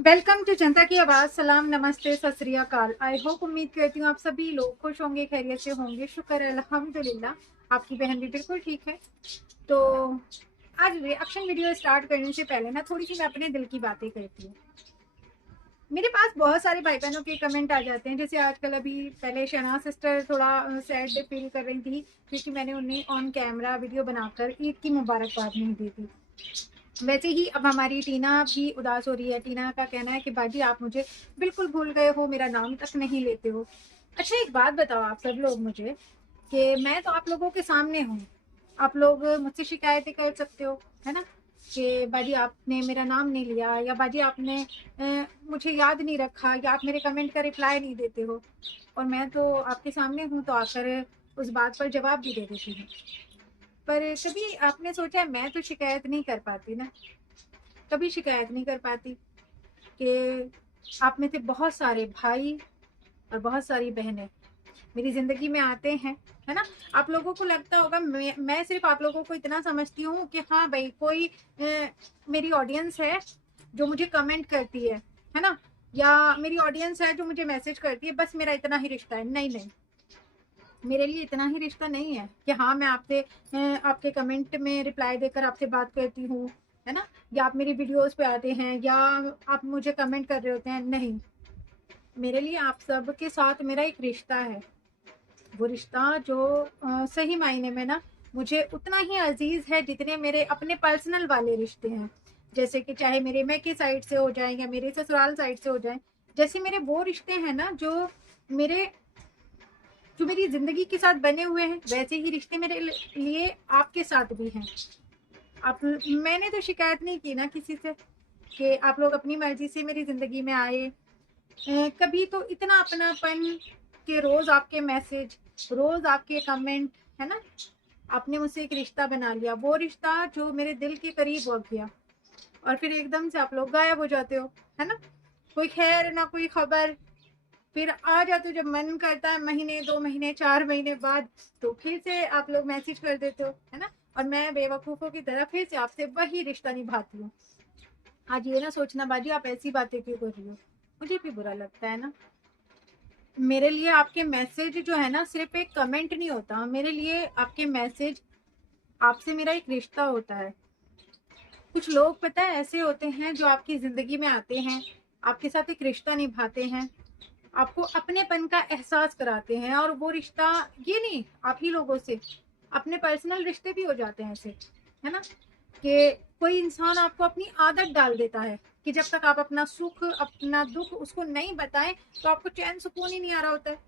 Welcome to जनता की आवाज़। सलाम, नमस्ते, सत श्री अकाल। आई होप, उम्मीद करती हूँ आप सभी लोग खुश होंगे, खैरियत से होंगे। शुक्र है, अल्हम्दुलिल्लाह। आपकी बहन भी बिल्कुल ठीक है। तो आज रिएक्शन वीडियो स्टार्ट करने से पहले ना थोड़ी सी मैं अपने दिल की बातें करती हूँ। मेरे पास बहुत सारे भाई बहनों के कमेंट आ जाते हैं, जैसे आजकल अभी पहले शहनाज सिस्टर थोड़ा सैड फील कर रही थी क्योंकि मैंने उन्हें ऑन कैमरा वीडियो बनाकर ईद की मुबारकबाद नहीं दी थी। वैसे ही अब हमारी टीना भी उदास हो रही है। टीना का कहना है कि बाजी आप मुझे बिल्कुल भूल गए हो, मेरा नाम तक नहीं लेते हो। अच्छा, एक बात बताओ आप सब लोग मुझे, कि मैं तो आप लोगों के सामने हूँ, आप लोग मुझसे शिकायतें कर सकते हो, है ना, कि बाजी आपने मेरा नाम नहीं लिया, या बाजी आपने मुझे याद नहीं रखा, या आप मेरे कमेंट का रिप्लाई नहीं देते हो। और मैं तो आपके सामने हूँ तो आकर उस बात पर जवाब भी दे देती हूँ। पर कभी आपने सोचा है, मैं तो शिकायत नहीं कर पाती ना, कभी शिकायत नहीं कर पाती कि आप में से बहुत सारे भाई और बहुत सारी बहनें मेरी ज़िंदगी में आते हैं, है ना। आप लोगों को लगता होगा मैं सिर्फ आप लोगों को इतना समझती हूँ कि हाँ भाई, कोई मेरी ऑडियंस है जो मुझे कमेंट करती है ना, या मेरी ऑडियंस है जो मुझे मैसेज करती है, बस मेरा इतना ही रिश्ता है। नहीं नहीं, मेरे लिए इतना ही रिश्ता नहीं है कि हाँ मैं आपसे आपके कमेंट में रिप्लाई देकर आपसे बात करती हूँ, है ना, या आप मेरी वीडियोस पे आते हैं, या आप मुझे कमेंट कर रहे होते हैं। नहीं, मेरे लिए आप सब के साथ मेरा एक रिश्ता है। वो रिश्ता जो सही मायने में ना मुझे उतना ही अजीज है जितने मेरे अपने पर्सनल वाले रिश्ते हैं। जैसे कि चाहे मेरे मैके साइड से हो जाए या मेरे ससुराल साइड से हो जाए, जैसे मेरे वो रिश्ते हैं ना मेरे जो मेरी जिंदगी के साथ बने हुए हैं, वैसे ही रिश्ते मेरे लिए आपके साथ भी हैं। आप मैंने तो शिकायत नहीं की ना किसी से कि आप लोग अपनी मर्जी से मेरी जिंदगी में आए। कभी तो इतना अपनापन कि रोज आपके मैसेज, रोज आपके कमेंट, है ना, आपने मुझसे एक रिश्ता बना लिया, वो रिश्ता जो मेरे दिल के करीब हो गया, और फिर एकदम से आप लोग गायब हो जाते हो, है ना। कोई खैर ना कोई खबर, फिर आ जाते हो जब मन करता है, महीने 2 महीने 4 महीने बाद, तो फिर से आप लोग मैसेज कर देते हो, है ना। और मैं बेवकूफ़ों की तरह फिर से आपसे वही रिश्ता निभाती हूँ। आज ये ना सोचना बाजी आप ऐसी बातें क्यों कर रही हो, मुझे भी बुरा लगता है ना। मेरे लिए आपके मैसेज जो है ना सिर्फ एक कमेंट नहीं होता, मेरे लिए आपके मैसेज, आपसे मेरा एक रिश्ता होता है। कुछ लोग पता है ऐसे होते हैं जो आपकी जिंदगी में आते हैं, आपके साथ एक रिश्ता निभाते हैं, आपको अपनेपन का एहसास कराते हैं, और वो रिश्ता, ये नहीं आप ही लोगों से, अपने पर्सनल रिश्ते भी हो जाते हैं ऐसे, है ना, कि कोई इंसान आपको अपनी आदत डाल देता है कि जब तक आप अपना सुख अपना दुख उसको नहीं बताएं तो आपको चैन सुकून ही नहीं आ रहा होता है।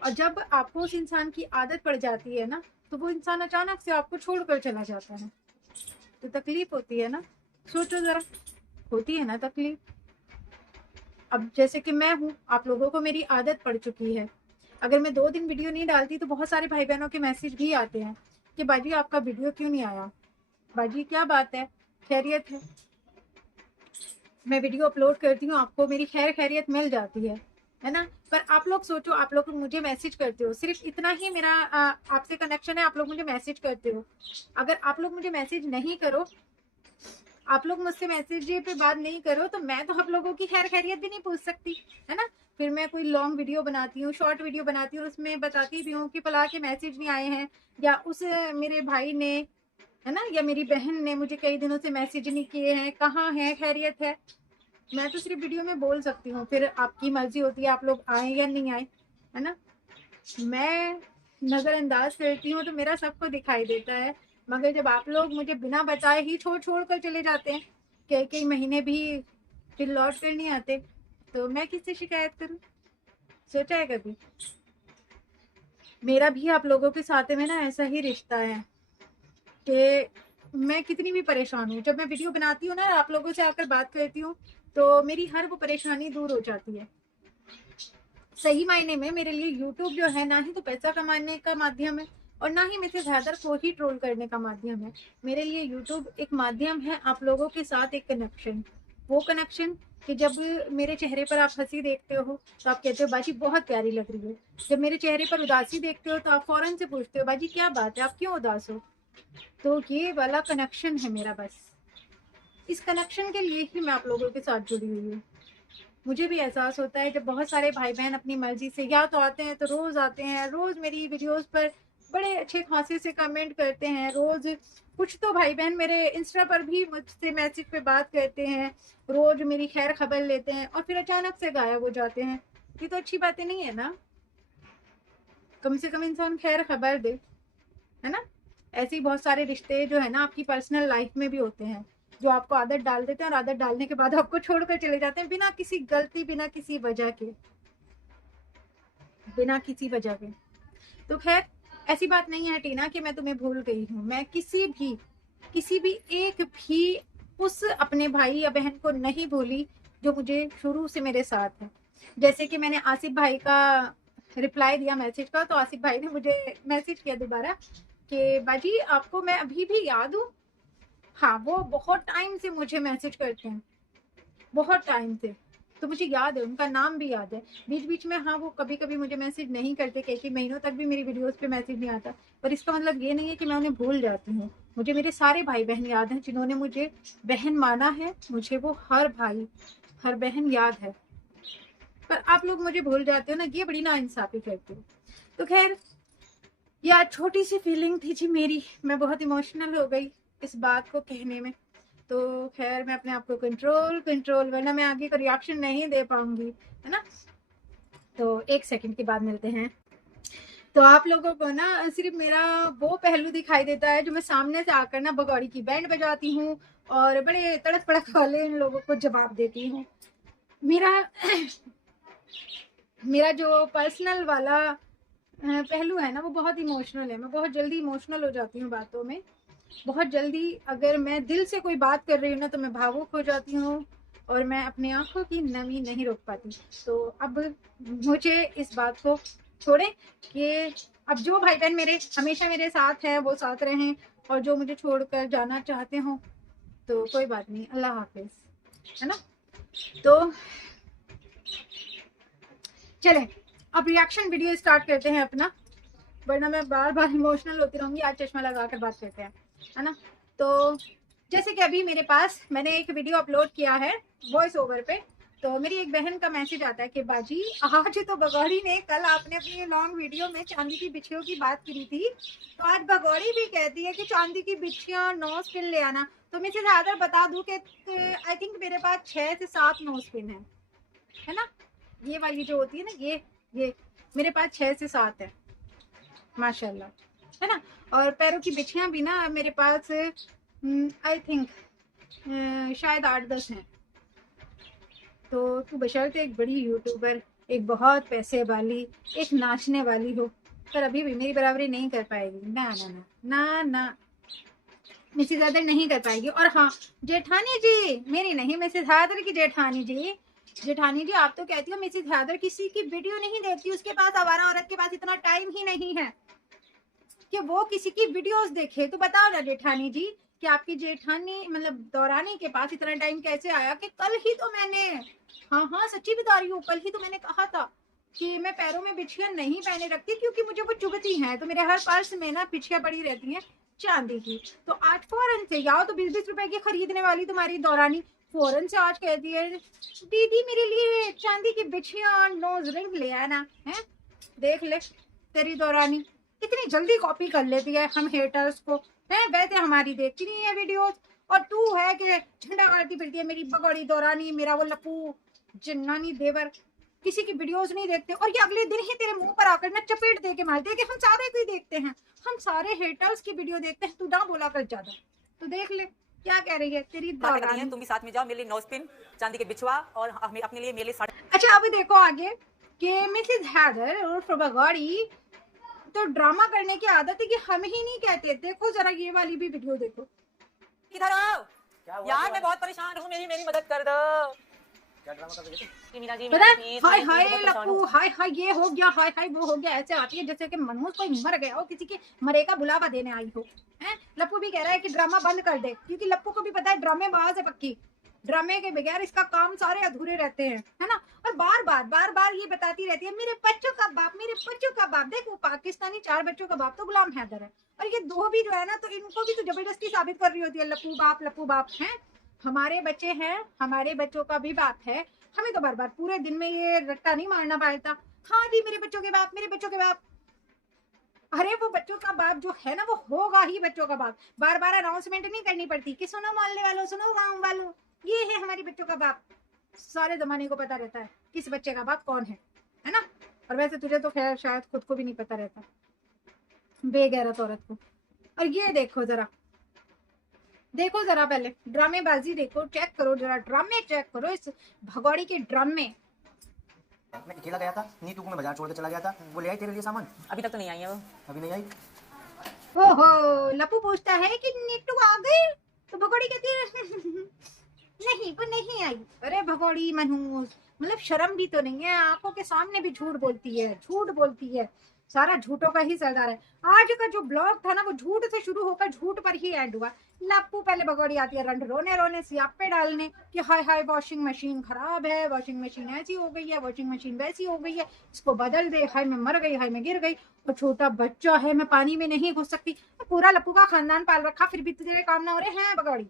और जब आपको उस इंसान की आदत पड़ जाती है ना, तो वो इंसान अचानक से आपको छोड़कर चला जाता है, तो तकलीफ होती है ना। सोचो जरा, होती है ना तकलीफ। अब जैसे कि मैं हूँ, आप लोगों को मेरी आदत पड़ चुकी है। अगर मैं 2 दिन वीडियो नहीं डालती तो बहुत सारे भाई बहनों के मैसेज भी आते हैं कि बाजी आपका वीडियो क्यों नहीं आया, बाजी क्या बात है, खैरियत है। मैं वीडियो अपलोड करती हूँ, आपको मेरी खैर खैरियत मिल जाती है ना। पर आप लोग सोचो, आप लोग मुझे मैसेज करते हो, सिर्फ इतना ही मेरा आपसे कनेक्शन है, आप लोग मुझे मैसेज करते हो। अगर आप लोग मुझे मैसेज नहीं करो, आप लोग मुझसे मैसेज पे बात नहीं करो, तो मैं तो आप लोगों की खैर खैरियत भी नहीं पूछ सकती, है ना। फिर मैं कोई लॉन्ग वीडियो बनाती हूँ, शॉर्ट वीडियो बनाती हूँ, उसमें बताती भी हूँ कि फला के मैसेज नहीं आए हैं, या उस मेरे भाई ने, है ना, या मेरी बहन ने मुझे कई दिनों से मैसेज नहीं किए हैं, कहाँ है, खैरियत है। मैं तो सिर्फ वीडियो में बोल सकती हूँ, फिर आपकी मर्जी होती है आप लोग आए या नहीं आए, है ना। मैं नजरअंदाज करती हूँ तो मेरा सबको दिखाई देता है, मगर जब आप लोग मुझे बिना बताए ही छोड़ छोड़ कर चले जाते हैं, कई कई महीने भी, फिर लौट कर नहीं आते, तो मैं किससे शिकायत करूँ। सोचा है कभी? मेरा भी आप लोगों के साथ में ना ऐसा ही रिश्ता है कि मैं कितनी भी परेशान हूँ, जब मैं वीडियो बनाती हूँ ना, आप लोगों से आकर बात करती हूँ, तो मेरी हर वो परेशानी दूर हो जाती है। सही मायने में मेरे लिए यूट्यूब जो है ना ही तो पैसा कमाने का माध्यम है, और ना ही मुझे ज्यादा को ही ट्रोल करने का माध्यम है। मेरे लिए यूट्यूब एक माध्यम है आप लोगों के साथ एक कनेक्शन, वो कनेक्शन कि जब मेरे चेहरे पर आप हंसी देखते हो तो आप कहते हो बाजी बहुत प्यारी लग रही है, जब मेरे चेहरे पर उदासी देखते हो तो आप फौरन से पूछते हो बाजी क्या बात है, आप क्यों उदास हो। तो ये वाला कनेक्शन है मेरा बस। इस कनेक्शन के लिए ही मैं आप लोगों के साथ जुड़ी हुई हूँ। मुझे भी एहसास होता है जब बहुत सारे भाई बहन अपनी मर्जी से या तो आते हैं तो रोज़ आते हैं, रोज़ मेरी वीडियोस पर बड़े अच्छे खासे से कमेंट करते हैं, रोज़ कुछ तो भाई बहन मेरे इंस्टा पर भी मुझसे मैसेज पे बात करते हैं, रोज़ मेरी खैर खबर लेते हैं और फिर अचानक से गायब हो जाते हैं। ये तो अच्छी बातें नहीं है ना। कम से कम इंसान खैर खबर दे, है ना। ऐसे ही बहुत सारे रिश्ते जो है ना आपकी पर्सनल लाइफ में भी होते हैं, जो आपको आदत डाल देते हैं और आदत डालने के बाद आपको छोड़कर चले जाते हैं बिना किसी गलती, बिना किसी वजह के, बिना किसी वजह के। तो खैर ऐसी बात नहीं है टीना कि मैं तुम्हें भूल गई हूँ। मैं किसी भी एक भी उस अपने भाई या बहन को नहीं भूली जो मुझे शुरू से मेरे साथ है। जैसे कि मैंने आसिफ भाई का रिप्लाई दिया मैसेज का, तो आसिफ भाई ने मुझे मैसेज किया दोबारा कि बाजी आपको मैं अभी भी याद हूँ। हाँ, वो बहुत टाइम से मुझे मैसेज करते हैं, बहुत टाइम से। तो मुझे याद है, उनका नाम भी याद है। बीच बीच में हाँ वो कभी कभी मुझे मैसेज नहीं करते, कई महीनों तक भी मेरी वीडियोस पे मैसेज नहीं आता, पर इसका मतलब ये नहीं है कि मैं उन्हें भूल जाती हूँ। मुझे मेरे सारे भाई बहन याद हैं जिन्होंने मुझे बहन माना है, मुझे वो हर भाई हर बहन याद है। पर आप लोग मुझे भूल जाते हो ना, ये बड़ी नाइंसाफी करते हो। तो खैर ये आज छोटी सी फीलिंग थी जी मेरी, मैं बहुत इमोशनल हो गई इस बात को कहने में। तो खैर मैं अपने आप को कंट्रोल वरना मैं आगे का रिएक्शन नहीं दे पाऊंगी, है ना। तो एक सेकंड के बाद मिलते हैं। तो आप लोगों को ना सिर्फ मेरा वो पहलू दिखाई देता है जो मैं सामने से आकर ना भगौड़ी की बैंड बजाती हूँ और बड़े तड़क पड़क वाले इन लोगों को जवाब देती हूँ। मेरा मेरा जो पर्सनल वाला पहलू है ना वो बहुत इमोशनल है। मैं बहुत जल्दी इमोशनल हो जाती हूँ बातों में, बहुत जल्दी। अगर मैं दिल से कोई बात कर रही हूँ ना तो मैं भावुक हो जाती हूँ और मैं अपनी आंखों की नमी नहीं रोक पाती। तो अब मुझे इस बात को छोड़ें कि अब जो भाई बहन मेरे हमेशा मेरे साथ हैं वो साथ रहें, और जो मुझे छोड़कर जाना चाहते हो तो कोई बात नहीं, अल्लाह हाफिज, है ना। तो चलें अब रिएक्शन वीडियो स्टार्ट करते हैं अपना, वरना मैं बार बार इमोशनल होती रहूंगी। आज चश्मा लगा कर बात करते हैं, है ना। तो जैसे कि अभी मेरे पास मैंने एक वीडियो अपलोड किया है वॉइस ओवर पे, तो मेरी एक बहन का मैसेज आता है कि बाजी आज तो भगौड़ी ने, कल आपने अपनी लॉन्ग वीडियो में चांदी की बिछियों की बात करी थी, तो आज भगौड़ी भी कहती है कि चांदी की बिछियां 9 स्पिन ले आना। तो मैं सीधा आदर बता दूं कि आई थिंक मेरे पास 6 से 7 9 स्पिन है ना। ये वाली जो होती है ना, ये मेरे पास 6 से 7 है माशाल्लाह, है ना। और पैरों की बिछियां भी ना मेरे पास आई थिंक शायद 8-10 हैं। तो तू बशर्ते एक बड़ी यूट्यूबर, एक बहुत पैसे वाली, एक नाचने वाली हो, पर अभी भी मेरी बराबरी नहीं कर पाएगी। ना ना ना ना ना, मिसेज हैदर नहीं कर पाएगी। और हाँ जेठानी जी, मेरी नहीं मिसेज हैदर की जेठानी जी, जेठानी जी आप तो कहती हो मिसेज हैदर किसी की वीडियो नहीं देखती, उसके पास आवारा औरत के पास इतना टाइम ही नहीं है कि वो किसी की वीडियोस देखे। तो बताओ ना जेठानी जी कि आपकी जेठानी मतलब दौरानी के पास इतना टाइम कैसे आया कि कल ही तो मैंने, हाँ सच्ची बता रही हूँ, कल ही तो मैंने कहा था कि मैं पैरों में बिछियां नहीं पहने रखती क्योंकि मुझे वो चुभती हैं। तो मेरे हर पर्स में ना बिछियां पड़ी रहती हैं चांदी की। तो आज फौरन से या तो 20-20 रुपए की खरीदने वाली तुम्हारी दौरानी फौरन से आज कहती है दीदी मेरे लिए चांदी की बिछियां नोज रिंग ले आना है। देख ले तेरी दौरानी कितनी जल्दी कॉपी कर लेती है हम हेटर्स को, है वैसे हमारी देखती नहीं है वीडियोस। और तू है कि झंडा गाड़ती फिरती है मेरी भगौड़ी दौरानी, मेरा वो लप्पू जन्नानी देवर किसी की वीडियोस नहीं देखते, और ये अगले दिन ही तेरे मुंह पर आकर ना चपेट दे के मारते हैं कि हम सारे को ही देखते हैं, हम सारे हेटर्स की वीडियो देखते हैं, तू ना बोला कर ज्यादा। तो देख ले क्या कह रही है तेरी दौरानी। तुम भी साथ में जाओ, मेरे लिए 9 स्पिन चांदी के बिछुआ और अपने लिए मेरे लिए। अच्छा अब देखो आगे कि मिसेज हैदर उर्फ भगौड़ी तो ड्रामा करने की आदत है कि हम ही नहीं कहते। देखो जरा ये वाली भी वीडियो देखो। इधर आओ यार, मैं बहुत परेशान हूँ, मेरी मदद कर दो। क्या ड्रामा कर रही थी? मीना जी, हाय हाय लप्पू, हाय हाय ये हो गया, हाय हाय वो हो गया, ऐसे आती है जैसे कि मनोज कोई मर गया हो, किसी के मरे का बुलावा देने आई हो। हैं लप्पू भी कह रहा है कि ड्रामा बंद कर दे, क्योंकि लप्पू को भी पता है ड्रामे बाज है पक्की, ड्रामे के बगैर इसका काम सारे अधूरे रहते हैं, है ना। और बार बार ये बताती रहती है मेरे बच्चों का बाप, मेरे बच्चों का बाप। देख वो पाकिस्तानी 4 बच्चों का बाप तो गुलाम हैदर है, और ये 2 भी जो है ना तो इनको भी तो जबरदस्ती साबित कर रही होती है लप्पू बाप है। हमारे बच्चे हैं, हमारे बच्चों का भी बाप है, हमें तो बार बार पूरे दिन में ये रट्टा नहीं मारना पड़ता। हाँ जी मेरे बच्चों के बाप, मेरे बच्चों के बाप। अरे वो बच्चों का बाप जो है ना वो होगा ही बच्चों का बाप, बार बार अनाउंसमेंट नहीं करनी पड़ती कि सुनो मोहल्ले वालों, सुनो गांव वालों, ये है हमारे बच्चों का बाप। सारे जमाने को पता रहता है किस बच्चे का बाप कौन है ना। और वैसे तुझे तो खैर शायद खुद को भी नहीं पता रहता, बेगैरत औरत को। और ये देखो जरा, देखो जरा पहले ड्रामेबाजी देखो, चेक करो जरा, ड्रामे चेक करो इस भगौड़ी के ड्रामे। मैं अकेला गया था, नीतू को मैं बाजार छोड़ के चला गया था, वो ले आई तेरे लिए सामान? अभी तक तो नहीं आई है वो। अभी नहीं आई? ओहो, लप्पू पूछता है कि नीतू आ गई, तो भगौड़ी कहती है नहीं वो नहीं आई। अरे भगौड़ी मनहूस, मतलब शर्म भी तो नहीं है, आंखों के सामने भी झूठ बोलती है, झूठ बोलती है, सारा झूठों का ही सरदार है। आज का जो ब्लॉग था ना वो झूठ से शुरू होकर झूठ पर ही एंड हुआ। लप्पू पहले भगौड़ी आती है रंड रोने रोने सियापे डालने कि हाय हाय वॉशिंग मशीन खराब है, वॉशिंग मशीन ऐसी हो गई है, वॉशिंग मशीन वैसी हो गई है, इसको बदल दे, हाय मैं मर गई, हाय मैं गिर गई, और छोटा बच्चा है, मैं पानी में नहीं घुस सकती। पूरा लप्पू का खानदान पाल रखा, फिर भी तेरे काम ना हो रहे हैं भगौड़ी।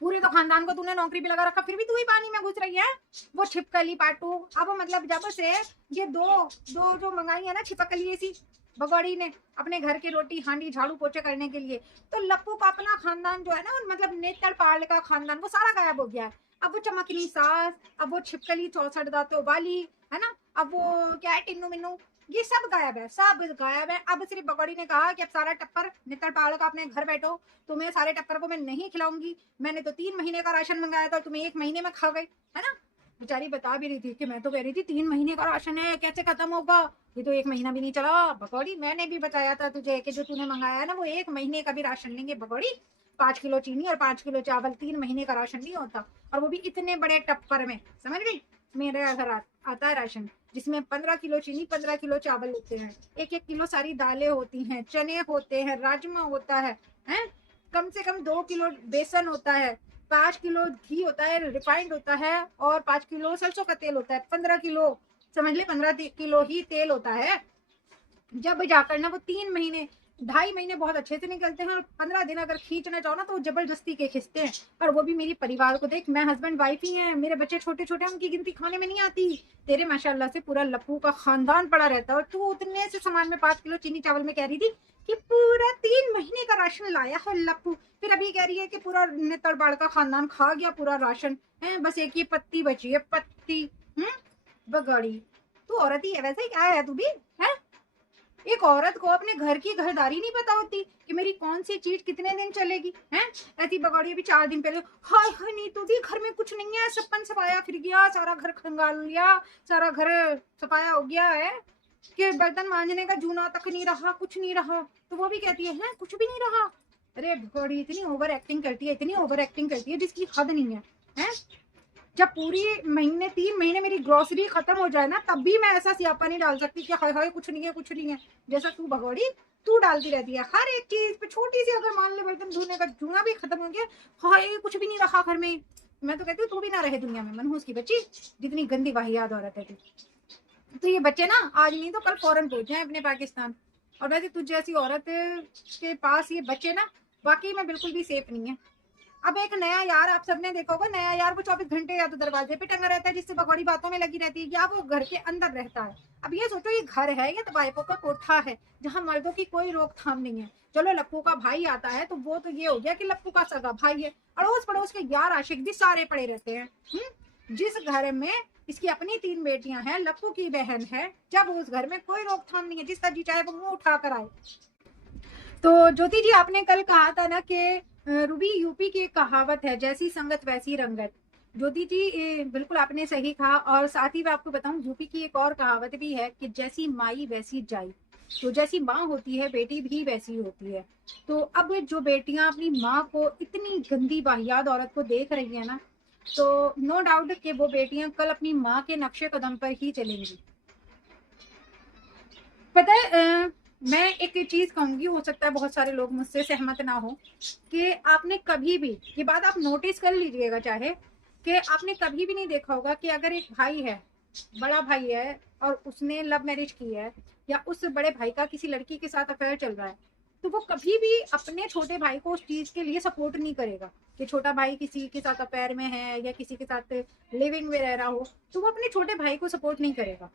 पूरे तो खानदान को तूने नौकरी पे लगा रखा, फिर भी तू ही पानी में घुस रही है। वो छिपकली पाटू, अब मतलब जब से ये दो जो मंगाई है ना छिपकली ऐसी भगौड़ी ने अपने घर की रोटी हांडी झाड़ू पोछे करने के लिए, तो लप्पू का अपना खानदान जो है ना, मतलब नेतड़ पाल का खानदान, वो सारा गायब हो गया है। अब वो चमकनी सास, अब वो छिपकली 64 दांतों वाली, है ना, अब वो क्या है टिन्नू मिन्नू, ये सब गायब है, सब गायब है। अब सिर्फ भगौड़ी ने कहा कि अब सारा टप्पर नेतड़ पाल का अपने घर बैठो, तुम्हें सारे टप्पर को मैं नहीं खिलाऊंगी, मैंने तो 3 महीने का राशन मंगाया था, तुम्हें 1 महीने में खा गई, है ना। बेचारी बता भी रही थी कि मैं तो कह रही थी 3 महीने का राशन है, कैसे खत्म होगा, ये तो 1 महीना भी नहीं चला। भगौड़ी मैंने भी बताया था तुझे कि जो तूने मंगाया है ना वो 1 महीने का भी राशन लेंगे भगौड़ी। 5 किलो चीनी और 5 किलो चावल, 3 महीने का राशन नहीं होता, और वो भी इतने बड़े टप्पर में, समझ गई। मेरे घर आता है राशन जिसमें 15 किलो चीनी 15 किलो चावल होते हैं, 1-1 किलो सारी दालें होती हैं, चने होते हैं, राजमा होता है, हैं, कम से कम 2 किलो बेसन होता है, 5 किलो घी होता है, रिफाइंड होता है, और 5 किलो सरसों का तेल होता है, 15 किलो, समझ ले 15 किलो ही तेल होता है। जब जाकर ना वो 3 महीने 2.5 महीने बहुत अच्छे से निकलते हैं, और 15 दिन अगर खींचना चाहो ना तो वो जबरदस्ती के खींचते हैं। और वो भी मेरी परिवार को देख, मैं हस्बैंड वाइफ ही है, मेरे बच्चे छोटे छोटे, उनकी गिनती खाने में नहीं आती। तेरे माशाल्लाह से पूरा लप्पू का खानदान पड़ा रहता है, और तू उतने से सामान में 5 किलो चीनी चावल में कह रही थी कि पूरा 3 महीने का राशन लाया है लप्पू, फिर अभी कह रही है कि पूरा नेतड़ बाड़ का खानदान खा गया पूरा राशन है, बस एक ही पत्ती बची है, पत्ती। बगाड़ी, तू औरत ही है वैसे ही, क्या है तू भी है। एक औरत को अपने घर की घरदारी नहीं पता होती कि मेरी कौन सी चीज कितने दिन चलेगी, हैं। ऐसी बगौड़ी अभी 4 दिन पहले, हाय हाय नहीं तो भी घर में कुछ नहीं है, सपन सफाया फिर गया, सारा घर खंगाल लिया, सारा घर सफाया हो गया है कि बर्तन मांजने का जूना तक नहीं रहा, कुछ नहीं रहा। तो वो भी कहती है कुछ भी नहीं रहा। अरे बगौड़ी इतनी ओवर एक्टिंग करती है, इतनी ओवर एक्टिंग करती है जिसकी हद नहीं है, हैं। जब पूरी महीने 3 महीने मेरी ग्रोसरी खत्म हो जाए ना, तब भी मैं ऐसा सियापा नहीं डाल सकती कि हाय हाय कुछ नहीं है, कुछ नहीं है, जैसा तू भगौड़ी तू डालती रहती है हर एक चीज पे। छोटी सी अगर मान ले बर्तन धोने का जूना भी खत्म हो गया, हाय कुछ भी नहीं रखा घर में, मैं तो कहती हूँ तू भी ना रहे दुनिया में, मनहूस की बच्ची, जितनी गंदी वाहियात औरत है तू। तो ये बच्चे ना आज नहीं तो कल फौरन पहुंच जाए अपने पाकिस्तान। और वैसे तुझ जैसी औरत के पास ये बच्चे ना वाकई में बिल्कुल भी सेफ नहीं है। अब एक नया यार, आप सबने देखा होगा, नया यार वो 24 घंटे या तो दरवाजे पे टंगा रहता है जिससे बकवाड़ी बातों में लगी रहती है, या वो घर के अंदर रहता है। अब ये सोचो ये घर है या तो वाइफों का कोठा है जहाँ मर्दों की कोई रोकथाम नहीं है। चलो लप्पू का भाई आता है तो वो तो ये हो गया कि लप्पू का सगा भाई है, अड़ोस पड़ोस के यार आशिक भी सारे पड़े रहते हैं। जिस घर में इसकी अपनी 3 बेटियां हैं, लप्पू की बहन है, जब उस घर में कोई रोकथाम नहीं है, जिसका जी चाहे वो मुंह उठा कर आए। तो ज्योति जी आपने कल कहा था ना कि रूबी यूपी की एक कहावत है, जैसी संगत वैसी रंगत। ज्योति जी बिल्कुल आपने सही कहा। और साथ ही मैं आपको बताऊं यूपी की एक और कहावत भी है कि जैसी माई वैसी जाई। तो जैसी माँ होती है बेटी भी वैसी होती है। तो अब जो बेटियां अपनी माँ को इतनी गंदी वाहियात औरत को देख रही है ना, तो नो डाउट कि वो बेटियां कल अपनी माँ के नक्शे कदम पर ही चलेंगी। पता है मैं एक चीज कहूंगी, हो सकता है बहुत सारे लोग मुझसे सहमत ना हो, कि आपने कभी भी ये बात आप नोटिस कर लीजिएगा, चाहे कि आपने कभी भी नहीं देखा होगा कि अगर एक भाई है, बड़ा भाई है, और उसने लव मैरिज की है, या उस बड़े भाई का किसी लड़की के साथ अफेयर चल रहा है, तो वो कभी भी अपने छोटे भाई को उस चीज के लिए सपोर्ट नहीं करेगा कि छोटा भाई किसी के साथ अफेयर में है या किसी के साथ लिविंग में रह रहा हो, तो वो अपने छोटे भाई को सपोर्ट नहीं करेगा।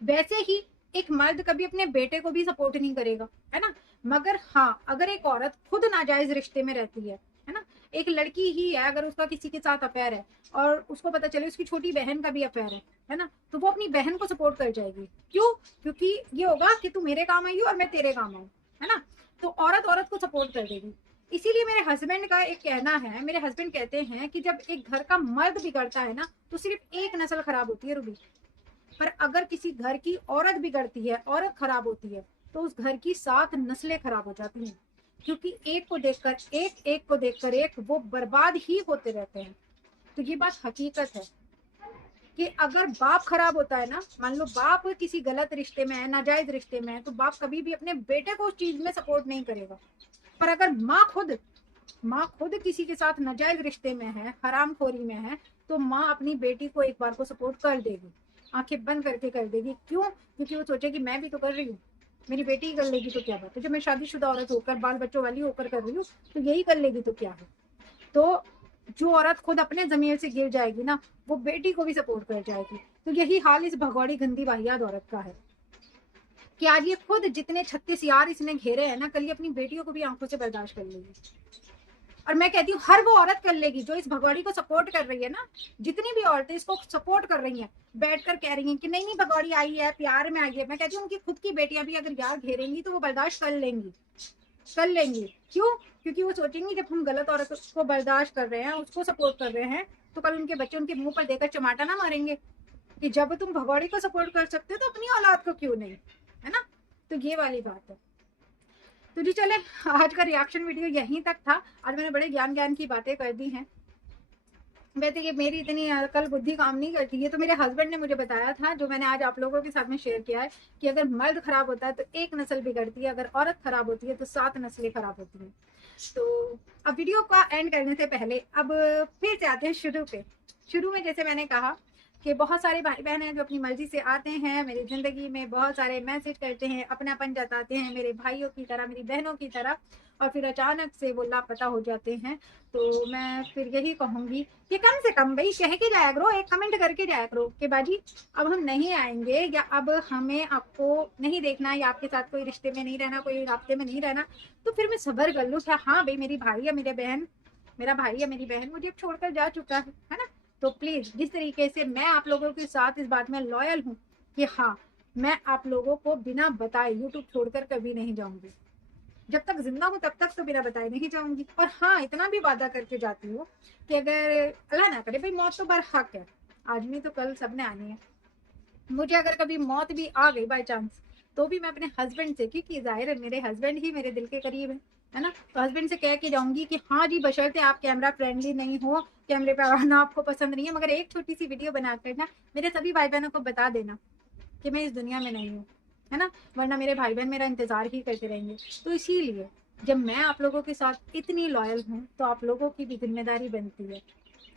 वैसे ही एक मर्द कभी अपने बेटे को भी सपोर्ट नहीं करेगा, है ना। मगर हाँ, अगर एक औरत खुद नाजायज रिश्ते में रहती है ना, एक लड़की ही है, अगर उसका किसी के साथ अफेयर है और उसको पता चले उसकी छोटी बहन का भी अफेयर है ना, तो वो अपनी बहन को सपोर्ट कर जाएगी। क्यों? क्योंकि ये होगा कि तू मेरे काम आई हो और मैं तेरे काम आऊँ, है ना। तो औरत औरत को सपोर्ट कर देगी। इसीलिए मेरे हस्बैंड का एक कहना है, मेरे हस्बैंड कहते हैं कि जब एक घर का मर्द बिगड़ता है ना, तो सिर्फ एक नस्ल खराब होती है रूबी, पर अगर किसी घर की औरत बिगड़ती है, औरत खराब होती है, तो उस घर की 7 नस्लें खराब हो जाती हैं। क्योंकि एक को देखकर एक को देखकर एक, वो बर्बाद ही होते रहते हैं। तो ये बात हकीकत है कि अगर बाप खराब होता है ना, मान लो बाप किसी गलत रिश्ते में है, नाजायज रिश्ते में है, तो बाप कभी भी अपने बेटे को उस चीज में सपोर्ट नहीं करेगा। पर अगर माँ खुद किसी के साथ नाजायज रिश्ते में है, हरामखोरी में है, तो माँ अपनी बेटी को एक बार को सपोर्ट कर देगी, आंखें बंद करके कर देगी। क्यों? क्योंकि वो सोचेगी मैं भी तो कर रही हूँ, मेरी बेटी ही कर लेगी तो क्या बात है, जब मैं शादीशुदा औरत होकर बाल बच्चों वाली होकर कर रही हूँ तो यही कर लेगी तो क्या है। तो जो औरत खुद अपने जमीन से गिर जाएगी ना, वो बेटी को भी सपोर्ट कर जाएगी। तो यही हाल इस भगौड़ी गंदी वाहियात औरत का है कि आज ये खुद जितने 36 यार इसने घेरे हैं ना, कल ये अपनी बेटियों को भी आंखों से बर्दाश्त कर लेगी। और मैं कहती हूँ हर वो औरत कर लेगी जो इस भगौड़ी को सपोर्ट कर रही है ना। जितनी भी औरतें इसको सपोर्ट कर रही हैं, बैठकर कह रही हैं कि नहीं नहीं भगौड़ी आई है, प्यार में आई है, मैं कहती हूँ उनकी खुद की बेटियां भी अगर यार घेरेंगी तो वो बर्दाश्त कर लेंगी। क्यों? क्योंकि वो सोचेंगी जब हम गलत औरत को बर्दाश्त कर रहे हैं, उसको सपोर्ट कर रहे हैं, तो कल उनके बच्चे उनके मुंह पर देकर चमाटा ना मारेंगे कि जब तुम भगौड़ी को सपोर्ट कर सकते हो तो अपनी औलाद को क्यों नहीं, है ना। तो ये वाली बात है। तो जी चले, आज का रिएक्शन वीडियो यहीं तक था। आज मैंने बड़े ज्ञान की बातें कर दी हैं। वैसे ये मेरी इतनी अकल बुद्धि काम नहीं करती है, तो मेरे हस्बैंड ने मुझे बताया था, जो मैंने आज आप लोगों के साथ में शेयर किया है, कि अगर मर्द खराब होता है तो एक नस्ल बिगड़ती है, अगर औरत खराब होती है तो 7 नस्लें खराब होती हैं। तो अब वीडियो का एंड करने से पहले अब फिर से आते हैं शुरू पे। शुरू में जैसे मैंने कहा कि बहुत सारे भाई बहन हैं जो अपनी मर्जी से आते हैं मेरी ज़िंदगी में, बहुत सारे मैसेज करते हैं, अपनापन जताते हैं मेरे भाइयों की तरह, मेरी बहनों की तरह, और फिर अचानक से वो लापता हो जाते हैं। तो मैं फिर यही कहूँगी कि कम से कम भाई कह के जाया करो, एक कमेंट करके जाया करो कि बाजी अब हम नहीं आएंगे, या अब हमें आपको नहीं देखना, या आपके साथ कोई रिश्ते में नहीं रहना, कोई रास्ते में नहीं रहना। तो फिर मैं सब्र कर लूँ क्या, हाँ भाई मेरी भाई या मेरे बहन, मेरा भाई या मेरी बहन मुझे अब छोड़कर जा चुका है ना। तो प्लीज़ जिस तरीके से मैं आप लोगों के साथ इस बात में लॉयल हूँ कि हाँ मैं आप लोगों को बिना बताए यूट्यूब छोड़कर कभी नहीं जाऊंगी, जब तक जिंदा हूँ तब तक तो बिना बताए नहीं जाऊंगी। और हाँ इतना भी वादा करके जाती हूँ कि अगर अल्लाह ना करे, भाई मौत तो बरहक है, आदमी तो कल सबने आनी है, मुझे अगर कभी मौत भी आ गई बाई चांस, तो भी मैं अपने हस्बैंड से, क्योंकि जाहिर है मेरे हस्बैंड ही मेरे दिल के करीब है ना, तो हस्बैंड से कह के जाऊंगी कि हाँ जी बशर्ते आप कैमरा फ्रेंडली नहीं हो, कैमरे पे आना आपको पसंद नहीं है, मगर एक छोटी सी वीडियो बनाकर ना मेरे सभी भाई बहनों को बता देना कि मैं इस दुनिया में नहीं हूँ, है ना, वरना मेरे भाई बहन मेरा इंतज़ार ही करते रहेंगे। तो इसीलिए जब मैं आप लोगों के साथ इतनी लॉयल हूँ, तो आप लोगों की भी जिम्मेदारी बनती है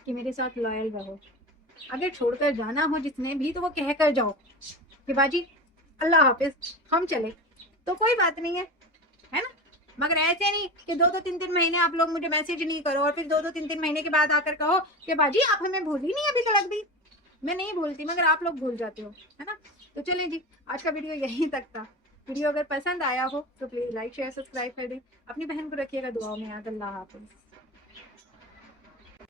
कि मेरे साथ लॉयल रहो। अगर छोड़कर जाना हो जिसने भी, तो वो कह कर जाओ कि बाजी अल्लाह हाफिज, हम चले, तो कोई बात नहीं है ना। मगर ऐसे नहीं कि 2-3 महीने आप लोग मुझे मैसेज नहीं करो और फिर 2-3 महीने के बाद आकर कहो कि बाजी आप हमें भूली नहीं अभी तक भी। मैं नहीं भूलती, मगर आप लोग भूल जाते हो, है ना। तो चलें जी, आज का वीडियो यहीं तक था। वीडियो अगर पसंद आया हो तो प्लीज़ लाइक शेयर सब्सक्राइब कर दें। अपनी बहन को रखिएगा दुआओं में याद। अल्लाह हाफिज।